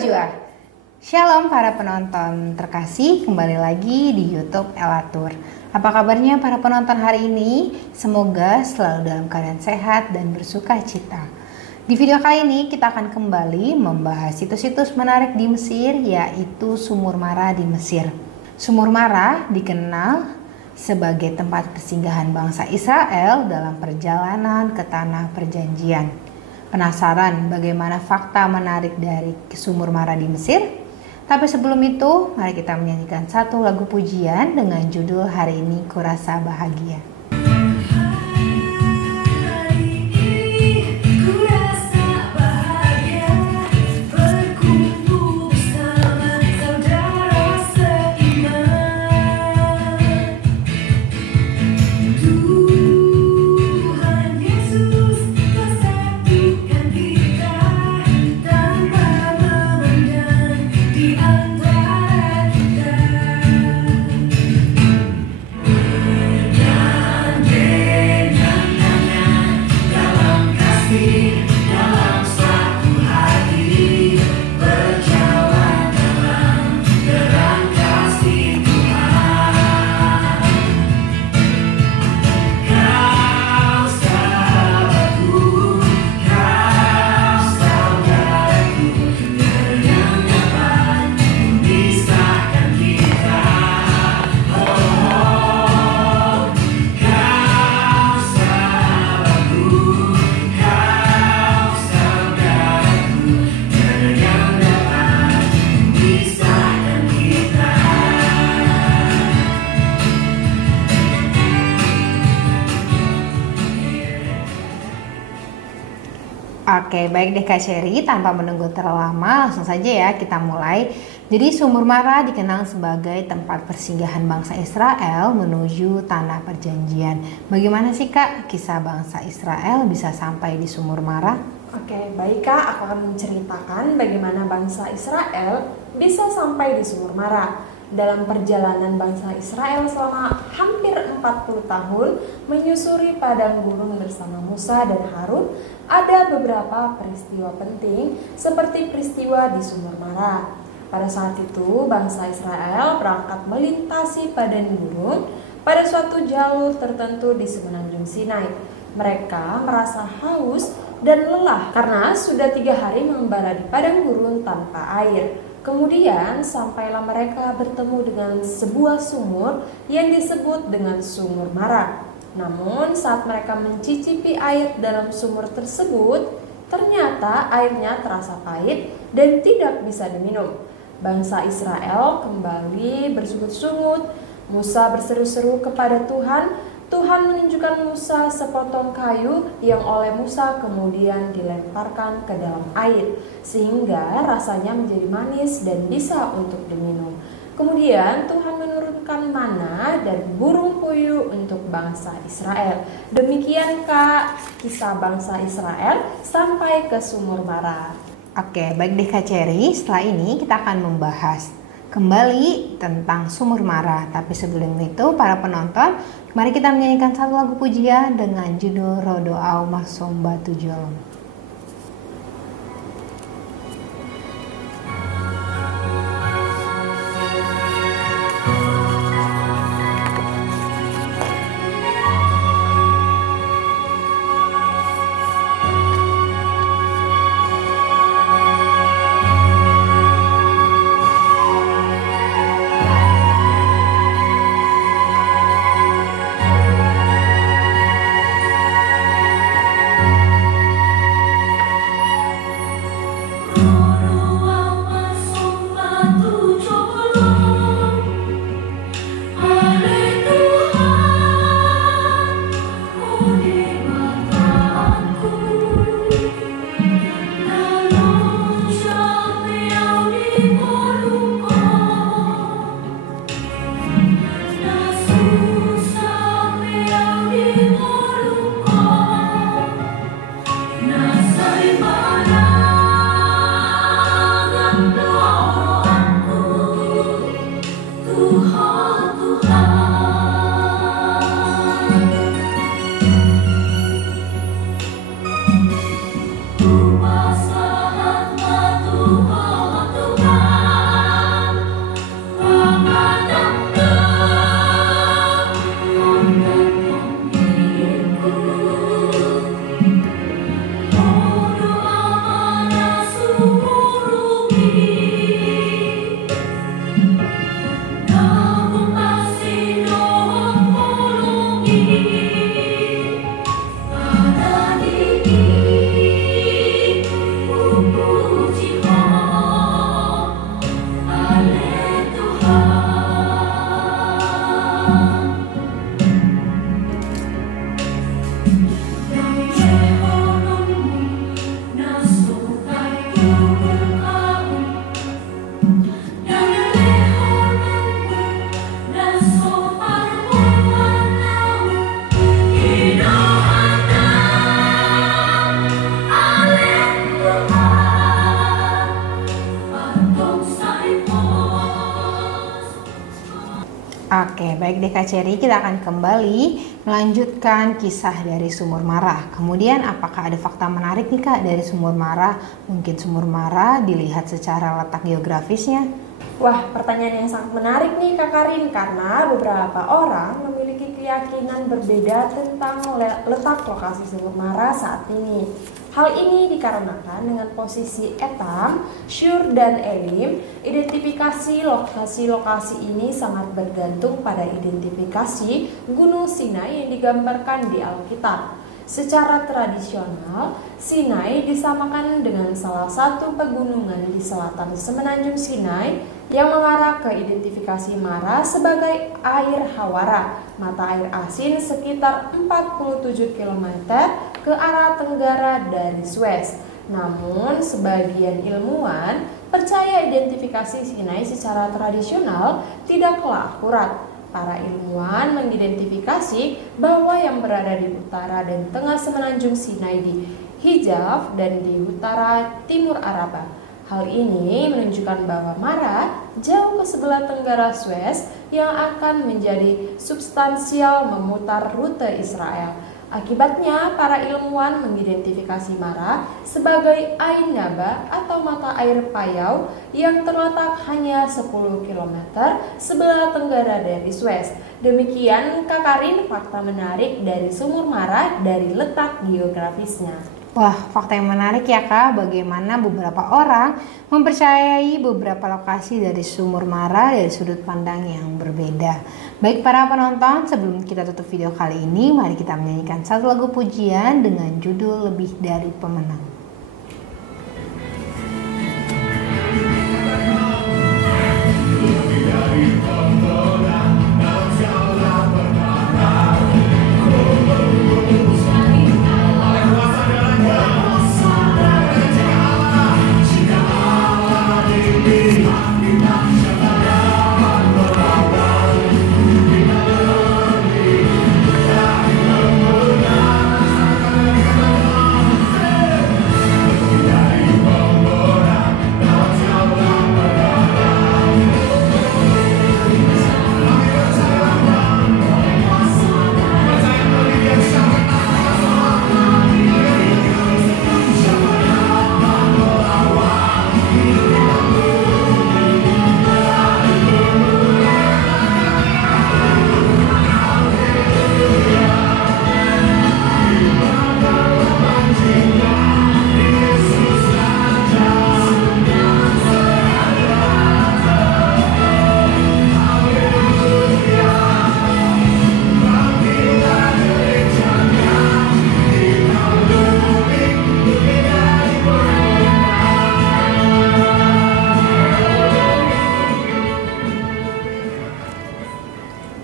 Najwa. Shalom para penonton terkasih, kembali lagi di YouTube Elatur. Apa kabarnya para penonton hari ini? Semoga selalu dalam keadaan sehat dan bersuka cita. Di video kali ini kita akan kembali membahas situs-situs menarik di Mesir, yaitu Sumur Mara di Mesir. Sumur Mara dikenal sebagai tempat persinggahan bangsa Israel dalam perjalanan ke Tanah Perjanjian. Penasaran bagaimana fakta menarik dari Sumur Mara di Mesir? Tapi sebelum itu, mari kita menyanyikan satu lagu pujian dengan judul Hari Ini Kurasa Bahagia. Oke, baik deh Kak Sherry, tanpa menunggu terlalu lama, langsung saja ya kita mulai. Jadi Sumur Mara dikenal sebagai tempat persinggahan bangsa Israel menuju Tanah Perjanjian. Bagaimana sih Kak kisah bangsa Israel bisa sampai di Sumur Mara? Oke, baik Kak, aku akan menceritakan bagaimana bangsa Israel bisa sampai di Sumur Mara. Dalam perjalanan bangsa Israel selama hampir 40 tahun menyusuri padang gurun bersama Musa dan Harun, ada beberapa peristiwa penting seperti peristiwa di Sumur Mara. Pada saat itu, bangsa Israel berangkat melintasi padang gurun pada suatu jalur tertentu di semenanjung Sinai. Mereka merasa haus dan lelah karena sudah 3 hari mengembara di padang gurun tanpa air. Kemudian sampailah mereka bertemu dengan sebuah sumur yang disebut dengan Sumur Mara. Namun saat mereka mencicipi air dalam sumur tersebut, ternyata airnya terasa pahit dan tidak bisa diminum. Bangsa Israel kembali bersungut-sungut. Musa berseru-seru kepada Tuhan. Tuhan menunjukkan Musa sepotong kayu yang oleh Musa kemudian dilemparkan ke dalam air, sehingga rasanya menjadi manis dan bisa untuk diminum. Kemudian Tuhan menurunkan mana dan burung puyuh untuk bangsa Israel. Demikian Kak, kisah bangsa Israel sampai ke Sumur Mara. Oke, baik deh Kak Cherry, setelah ini kita akan membahas kembali tentang Sumur Mara. Tapi sebelum itu, para penonton, mari kita menyanyikan satu lagu pujian dengan judul Rodoau Maksum Batu Jolong. Oke, baik deh Kak Cherry, kita akan kembali melanjutkan kisah dari Sumur Mara. Kemudian apakah ada fakta menarik nih Kak dari Sumur Mara? Mungkin Sumur Mara dilihat secara letak geografisnya. Wah, pertanyaan yang sangat menarik nih Kak Karin, karena beberapa orang memiliki keyakinan berbeda tentang letak lokasi Sumur Mara saat ini. Hal ini dikarenakan dengan posisi Etam, Shur, dan Elim, identifikasi lokasi-lokasi ini sangat bergantung pada identifikasi Gunung Sinai yang digambarkan di Alkitab. Secara tradisional, Sinai disamakan dengan salah satu pegunungan di selatan semenanjung Sinai yang mengarah ke identifikasi Mara sebagai air Hawara, mata air asin sekitar 47 km ke arah tenggara dari Suez. Namun, sebagian ilmuwan percaya identifikasi Sinai secara tradisional tidaklah akurat. Para ilmuwan mengidentifikasi bahwa yang berada di utara dan tengah semenanjung Sinai di Hijaz dan di utara timur Arabah. Hal ini menunjukkan bahwa Mara jauh ke sebelah tenggara Suez yang akan menjadi substansial memutar rute Israel. Akibatnya, para ilmuwan mengidentifikasi Mara sebagai Ain Naba atau mata air payau yang terletak hanya 10 km sebelah tenggara dari Suez. Demikian Kak Karin, fakta menarik dari Sumur Mara dari letak geografisnya. Wah, fakta yang menarik ya Kak, bagaimana beberapa orang mempercayai beberapa lokasi dari Sumur Mara dari sudut pandang yang berbeda. Baik para penonton, sebelum kita tutup video kali ini, mari kita menyanyikan satu lagu pujian dengan judul Lebih Dari Pemenang.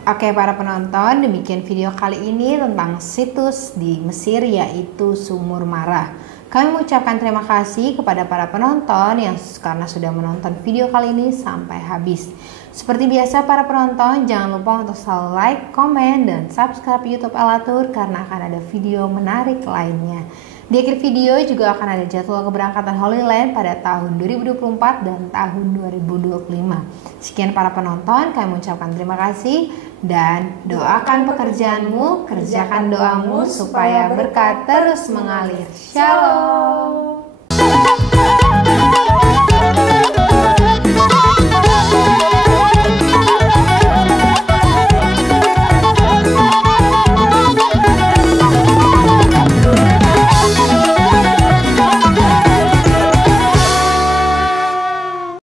Oke para penonton, demikian video kali ini tentang situs di Mesir yaitu Sumur Mara. Kami mengucapkan terima kasih kepada para penonton yang karena sudah menonton video kali ini sampai habis. Seperti biasa para penonton, jangan lupa untuk selalu like, komen, dan subscribe YouTube Elatur karena akan ada video menarik lainnya. Di akhir video juga akan ada jadwal keberangkatan Holy Land pada tahun 2024 dan tahun 2025. Sekian para penonton, kami mengucapkan terima kasih dan doakan pekerjaanmu, kerjakan doamu supaya berkat terus mengalir. Shalom.